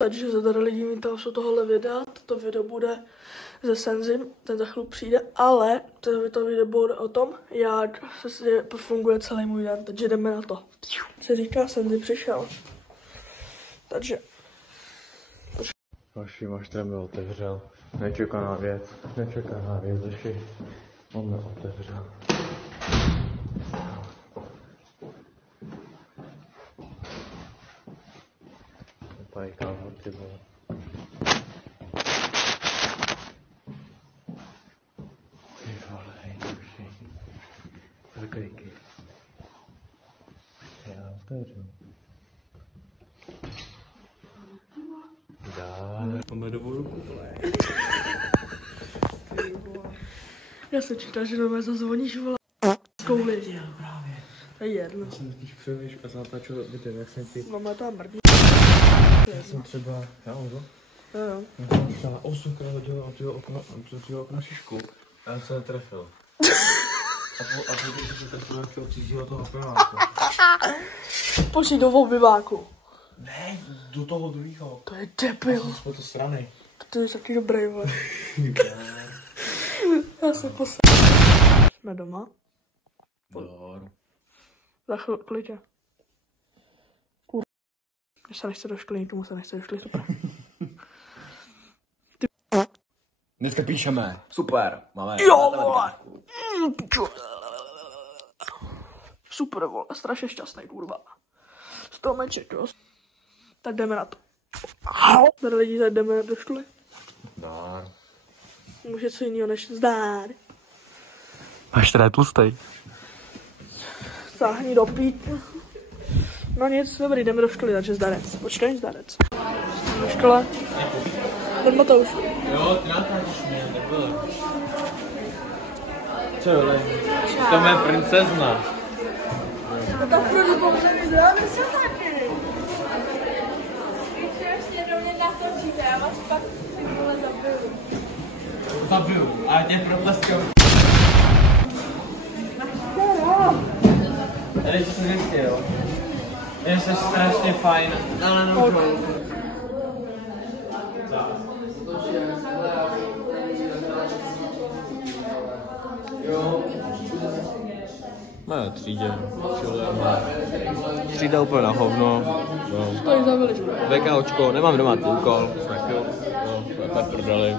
Takže za tady lidi vítám z tohohle videa. Toto video bude ze Senzim, ten za chvíli přijde, ale to video bude o tom, jak funguje celý můj den, takže jdeme na to. Se říká, Senzi přišel. Takže. Vaši maštr mi otevřel. Nečekaná věc, ještě on mi otevřel. Tady kámo, ty vole. Ty vole, hejduši. Zrkejky. Já otevřu. Dále. Máme dobou ruku, vole. Já se čekal, že doma zazvoníš, vole. Zkouli. Jo, právě. To je jedno. Já jsem spíš přemýšlel a zatáčel, víte, jak jsem ty... Mama tam mrdí. Já jsem třeba, já Onzo? Jo. Já jsem třeba 8krát hodil od tvého okna šišku. A já se netrefil. A potom se trefil jak od cizího toho operáku. Počkej do obyváku. Ne, do toho druhého. To je debil. Já jsem z strany. To je taky dobrý, vole. Já se posl... Jsme doma. Dor. Za chvíli tě. Kur... Mně se nechce do školy, nikomu se nechce do školy, super. Dneska píšeme. Super, máme. Jo, vole. Super, vole, strašně šťastný, kurva. Stromeček, jo. Tak jdeme na to. Tady lidi, tak jdeme do školy. Dor. Může co jiného než zdár. Máš teda tlustej. Sáhni do pít. No nic, dobrý, jdeme do školy, takže zdarec. Počkej, zdarec. Do školy. Jdeme Matouš. Jo, ty natáčíš mě, nebylo. Co jo, to je princezna. No tak pro pouze vydáme se taky. Když ještě do mě natočíte, já vás pak ty vole zabiju. Zabiju, a tě protleskám. Tady jsi vždycky, jo. Je jsi strašně fajn, ale nemůžu. Máme třídě, třída úplně na hovno. No. To je zavilič. VKOčko, nemám domácí úkol, jsme tak prodali.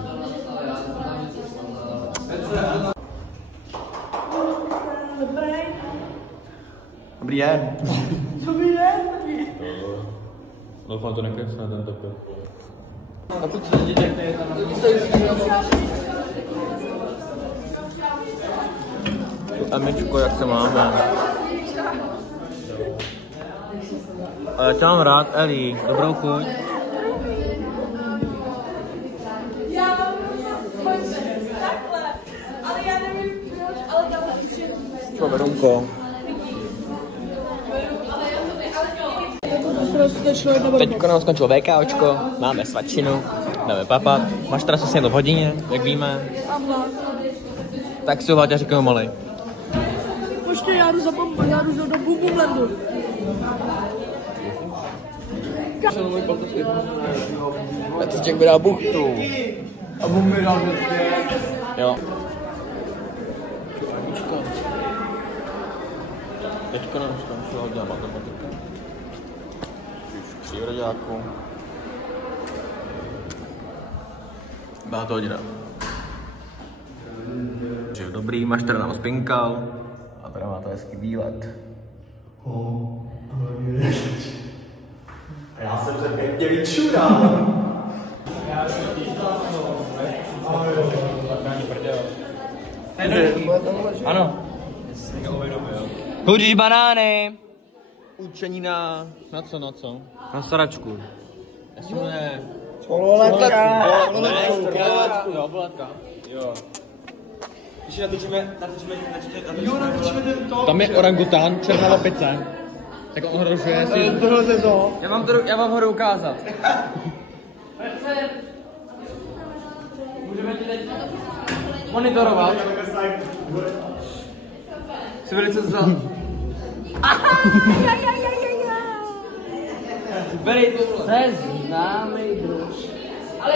Dobrý den. Dobrý den. Doufám, to nekresne ten topil. A to co děti, jak je tam? Emičko, jak se máme? Já tě mám rád, Eli. Dobrou chuť. Já mám takhle, ale já nevím proč, ale takhle už je Co, Verunko? Teďko nám skončilo VKOčko, máme svačinu, jdeme papat. Máš trasu si v hodině, jak víme. Tak si uváď a říkám malej. Počkej, já jdu za bombu, já jdu do Bumbumlandu. Já ti Jack mi dá buchtu. A Bum mi dal vždycky. Jo. Teďko nám skončilo hodina matematika. Už příroďáku. Byla to hodina. Takže dobrý, maštr nám spinkal. A teda má to hezký výlet. A já jsem se pěkně vyčural. Ano. Chodíš banány. Učení na co? Na saračku. Ne. Pololetka. Jo. Když natočíme tam je orangután, černá lapice. Tak on ohrožuje si. Já vám ho jdu ukázat. Můžeme ti teď monitorovat. Jsi velice za... Vyberej tohle. Seznámej druh. Ale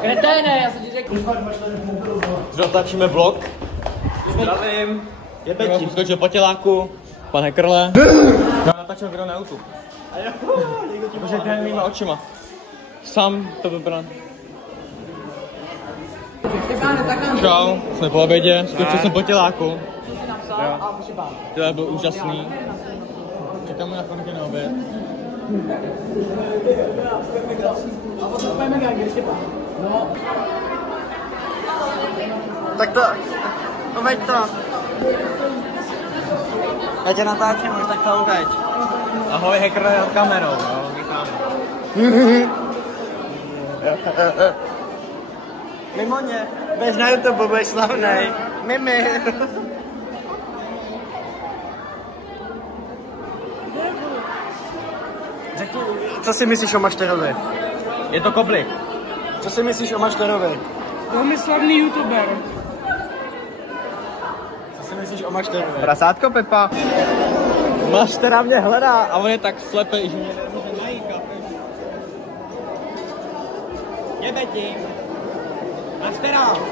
kreténe, já jsem ti řekl. Zatáčíme vlog. Zdravím. Jebečím. Skočil po těláku. Pane Krle. Já natáčím video na YouTube. Můžete mýma očima. Sám to vybrat. Čau, jsme po obědě, skočil jsem po těláku. To byl úžasný. Čekáme na konky na oběd. Tak to, uveď to. Já tě natáčím, už tak to uveď. Ahoj, hacker nad kamerou, jo, vítáme. Mimo ně, běž na YouTube, budeš slavnej. Mimi. Řekni, co si myslíš o Mašterovi? Je to koblik. Co si myslíš o Mašterovi? Velmi slavný youtuber. Co si myslíš o Mašterovi? Prasátko Pepa. Maštera mě hledá a on je tak slepý, že mě nemůže najít, chápeš? Jebe ti. Maštero.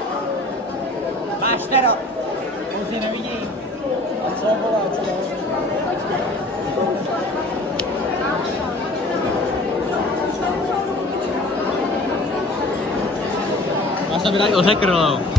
Maštero. On si nevidí. A co volá, co dál? Máš tam vydát o Hackerlou.